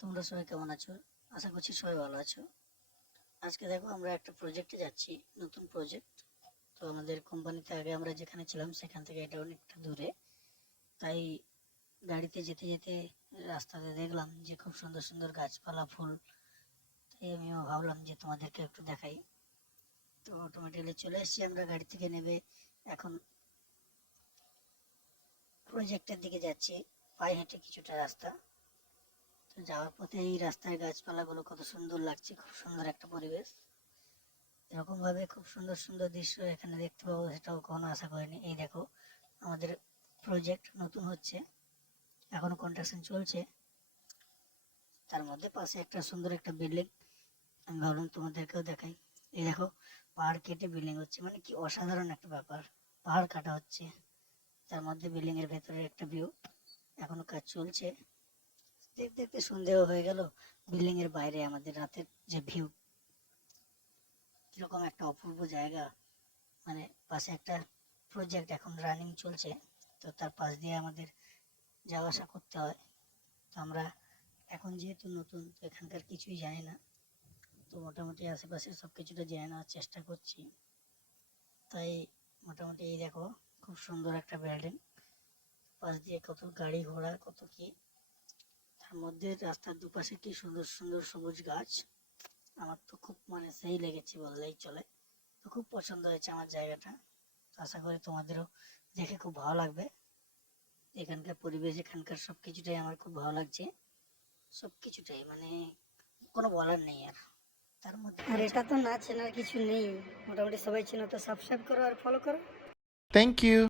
তোমরা সবাই কেমন আছো? আশা করছি সবাই ভালো আছো। আজকে দেখো আমরা একটা প্রজেক্টে যাচ্ছি, নতুন প্রজেক্ট তো আমাদের কোম্পানিতে আগে আমরা যেখানে ছিলাম, সেখান থেকে এটা অনেকটা দূরে। তাই গাড়িতে যেতে যেতে রাস্তাতে দেখলাম যে খুব সুন্দর সুন্দর গাছপালা, ফুল। তাই আমিও ভাবলাম যে তোমাদেরকে একটু দেখাই। তো অটোমেটিক্যালি চলে এসেছি আমরা, গাড়ি থেকে নেবে এখন প্রজেক্টের দিকে যাচ্ছি। পায়ে হেঁটে কিছুটা রাস্তা। যাওয়ার পথে এই রাস্তার গাছপালাগুলো কত সুন্দর লাগছে, খুব সুন্দর একটা পরিবেশ। এরকম ভাবে খুব সুন্দর সুন্দর দৃশ্য এখানে দেখতে পাবো, সেটাও কখনো আশা করিনি। এই দেখো, আমাদের প্রজেক্ট নতুন হচ্ছে, এখনও কন্ট্রাকশন চলছে। তার মধ্যে পাশে একটা সুন্দর একটা বিল্ডিং আমি ভাবলাম তোমাদেরকেও দেখাই। এই দেখো, পাহাড় কেটে বিল্ডিং হচ্ছে মানে কি অসাধারণ একটা ব্যাপার। পাহাড় কাটা হচ্ছে, তার মধ্যে বিল্ডিং এর ভেতরে একটা ভিউ এখনও কাজ চলছে। দেখতে দেখতে সন্দেহ হয়ে গেল বিল্ডিং এর বাইরে আমাদের রাতের যে ভিউ কীরকম একটা অপূর্ব জায়গা। মানে পাশে একটা প্রজেক্ট এখন রানিং চলছে, তো তার পাশ দিয়ে আমাদের যাওয়া আসা করতে হয়। তো আমরা এখন যেহেতু নতুন, তো এখানকার কিছুই জানি না। তো মোটামুটি আশেপাশে সব কিছুটা জেনে নেওয়ার চেষ্টা করছি। তাই মোটামুটি এই দেখো, খুব সুন্দর একটা বিল্ডিং পাশ দিয়ে কত গাড়ি ঘোড়া, কত কি। তার মধ্যে রাস্তার দুপাশে কি সুন্দর সুন্দর সবুজ গাছ? আমার তো খুব মানে সেই লেগেছে বললেই চলে। তো খুব পছন্দ হয়েছে আমার জায়গাটা। আশা করি তোমাদেরও দেখে খুব ভালো লাগবে। এখানকার পরিবেশ এখানকার সব কিছুটাই আমার খুব ভালো লাগছে। সব কিছুটাই মানে কোনো বলার নেই আর। তার মধ্যে আর এটা তো না চেনার কিছু নেই। মোটামুটি সবাই চেনো তো সাবস্ক্রাইব করো আর ফলো করো। Thank you.